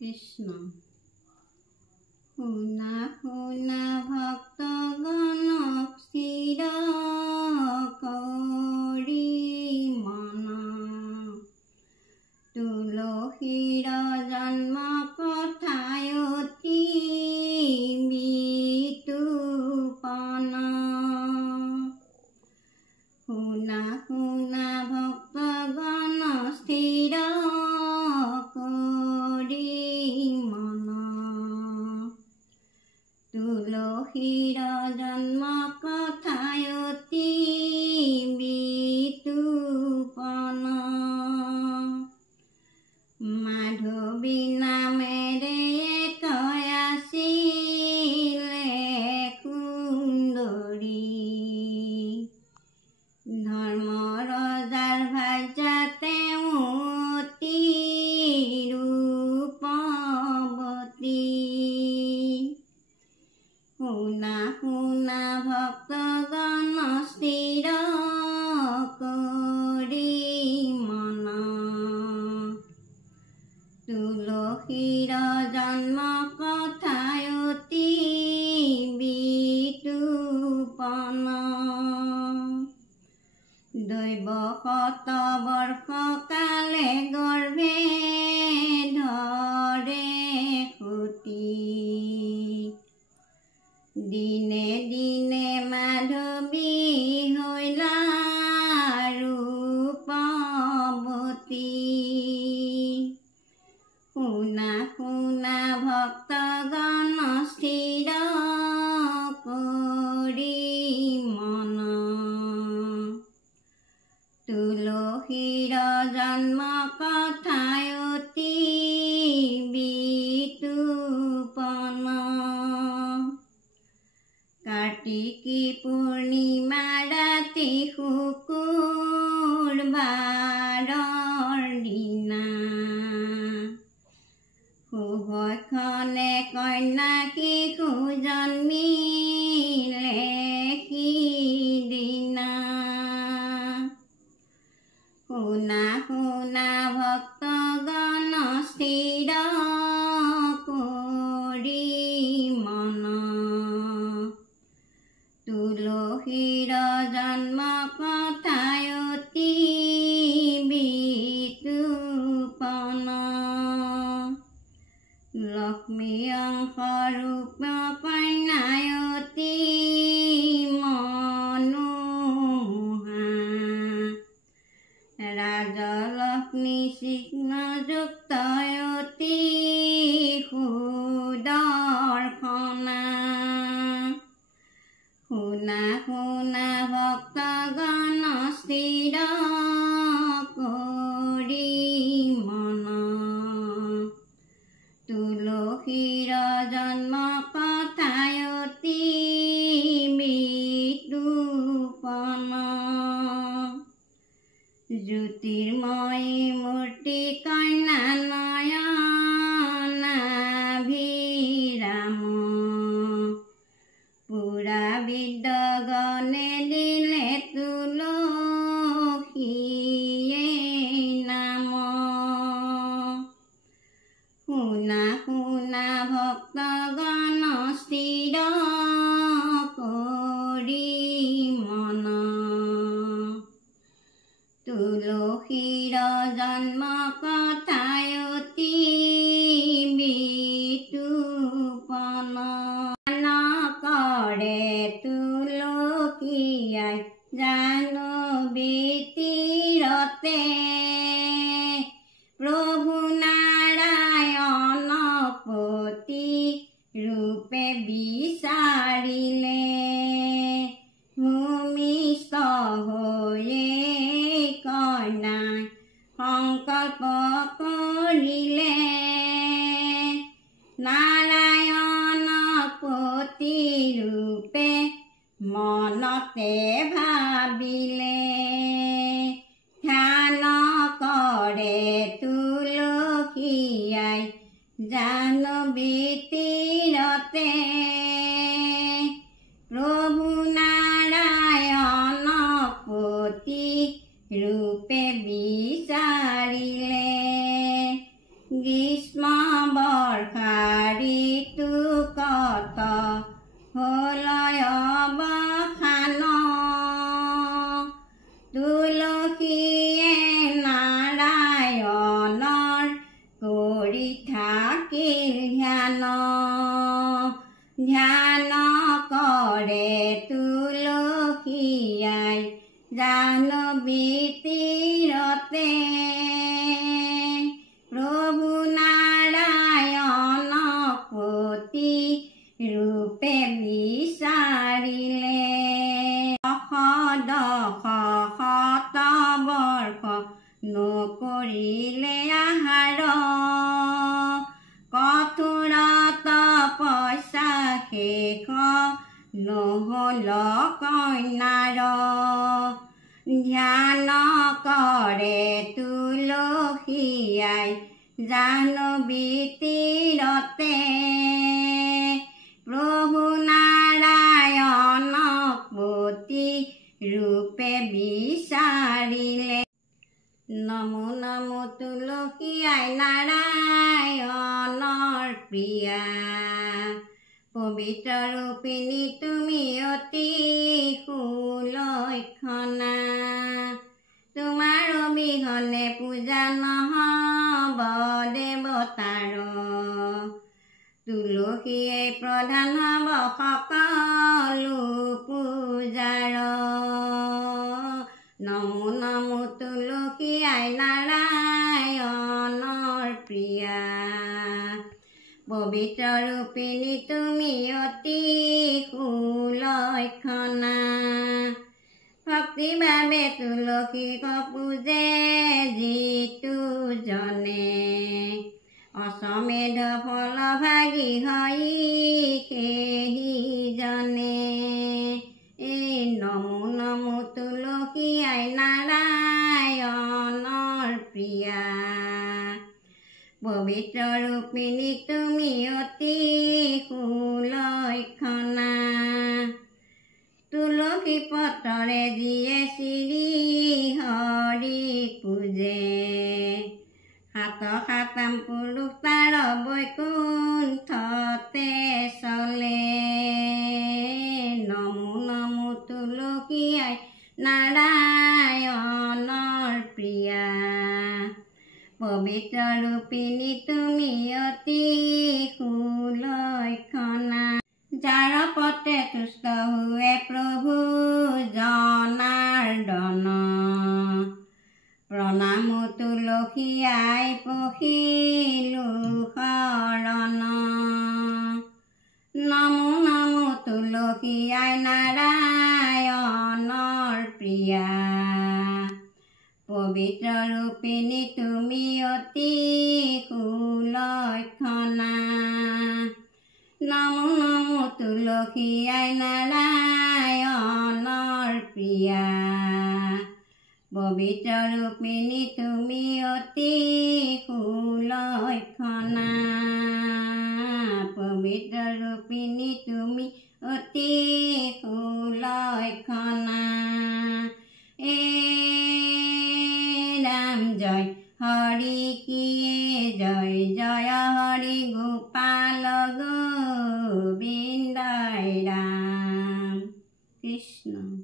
কৃষ্ণ। শুনা শুনা ভক্তগণক স্থিৰ কৰি মন, তুলসীৰ জন্ম কথায় অতি বিতোপন। শুনা শুনা ভক্তগণ স্থিৰ কৰি মন, তুলসীৰ জন্ম কথায় অতি বিতোপন। মাধৱী নামেৰে কয় আছিলে সুন্দৰী, ধৰ্ম ৰজাৰ ভাৰ্যা তেওঁ অতি ৰূপৱতী। শুনা শুনা ভক্তগণ স্থিৰ কৰি মন, তুলসীৰ জন্ম কথায় অতি বিতোপন। দৈৱ শতবৰ্ষ কালে গৰ্ভে ধৰে সতী, দিনে দিনে মাধৱী হৈলা ৰূপৱতী। শুনা শুনা ভক্তগণ স্থিৰ কৰি মন, তুলসীৰ জন্ম কথায় অতি বিতোপন। কাৰ্তিকী পূৰ্ণিমা ৰাতি শুকুৰবাৰৰ দিনা, সুভক্ষণে কন্যা শিশু জন্মিলে সিদিনা। শুনা শুনা ভক্তগণ স্থিৰ কৰি মন, তুলসীৰ জন্ম কথায় অতি বিতোপন। লক্ষ্মী অংশ ৰূপ কন্যায় অতি মনোমোহা, ৰাজলক্ষ্মী চিহ্নযুক্ত অতি সুদৰ্শনা। শুনা শুনা ভক্তগণ স্থিৰ কৰি মন, তুলসীৰ জন্ম কথায় অতি বিতোপন। জ্যোতিৰ্ময়ী মূৰ্তি কন্যা নয়নাভিৰাম, পুৰা বিদ্যগণে দিলে তুলসীয়ে নাম। শুনা শুনা ভক্তগণ স্থিৰ কৰি মন, তুলসীৰ জন্ম কথায় অতি বিতোপন। নকৰে তুলসীয়াই জাহ্নৱী তীৰতে, প্ৰভু নাৰায়ণ পতি ৰূপে বিচাৰিলে, ভূমিষ্ঠ হৈয়ে কন্যাই সংকল্প কৰিলে, নাৰায়ণ পতি ৰূপে মনতে ভাবিলে, ধ্যান কৰে তুলসীয়াই জাহ্নৱী তীৰতে, প্ৰভু নাৰায়ণ পতি ৰূপে বিচাৰিলে, গ্ৰীষ্ম বৰ্ষা ঋতু কত হলয় অৱসান তুলসীয়ে নাৰায়ণৰ কৰি থাকিল ধ্যান কৰে তুলসীয়াই জাহ্নৱী তীৰতে প্ৰভু নাৰায়ণক পতি ৰূপে বিচাৰিলে দশ শতবৰ্ষ নকৰিলে আহাৰ কঠোৰ তপস্যা শেষ নহল কন্যাৰ ধ্যান কৰে তুলসীয়াই জাহ্নৱী তীৰতে প্ৰভু নাৰায়ণক পতি ৰূপে বিচাৰিলে নমো নমো তুলসীয়াই নাৰায়ণৰ প্ৰিয়া পবিত্ৰ ৰূপিণী তুমি অতি সুলক্ষণা তোমাৰ অবিহনে পূজা নহব দেৱতাৰ তুলসীয়ে প্ৰধান হব সকলো পূজাৰ নমো নমো তুলসীয়াই নাৰায়ণৰ প্ৰিয়া পবিত্ৰ ৰূপিণী তুমি অতি সুলক্ষণা ভক্তি ভাৱে তুলসীক পূজে যিটো জনে অশ্বমেধ ফল ভাগী হৈ সেইজনে নমো নমো তুলসীয়াই নাৰায়ণৰ প্ৰিয়া পবিত্ৰ ৰূপিণী তুমি অতি সুলক্ষণা তুলসী পত্ৰৰে যিয়ে শ্ৰী হৰিক পূজে সাতাম পুৰুষ তাৰ বৈকুণ্ঠতে চলে নমো নমো তুলসীয়াই নাৰায়ণৰ প্ৰিয়া পবিত্ৰ ৰূপিণী তুমি অতি সুলক্ষণা যাৰ পথে তুষ্ট হুৱে প্ৰভু জনাৰ্দন প্ৰণাম তুলসীয়াই পখিলো শৰণ নমো নমো তুলসীয়াই নাৰায়ণৰ প্ৰিয়া পবিত্ৰ ৰূপিণী তুমি অতি সুলক্ষণা নমো নমো তুলসীয়াই নাৰায়ণৰ প্ৰিয়া পবিত্ৰ ৰূপিণী তুমি অতি সুলক্ষণা পবিত্ৰ ৰূপিণী তুমি অতি সুলক্ষণা জয় হৰি কি জয় জয় হৰি গোপাল গোবিন্দ ৰাম কৃষ্ণ।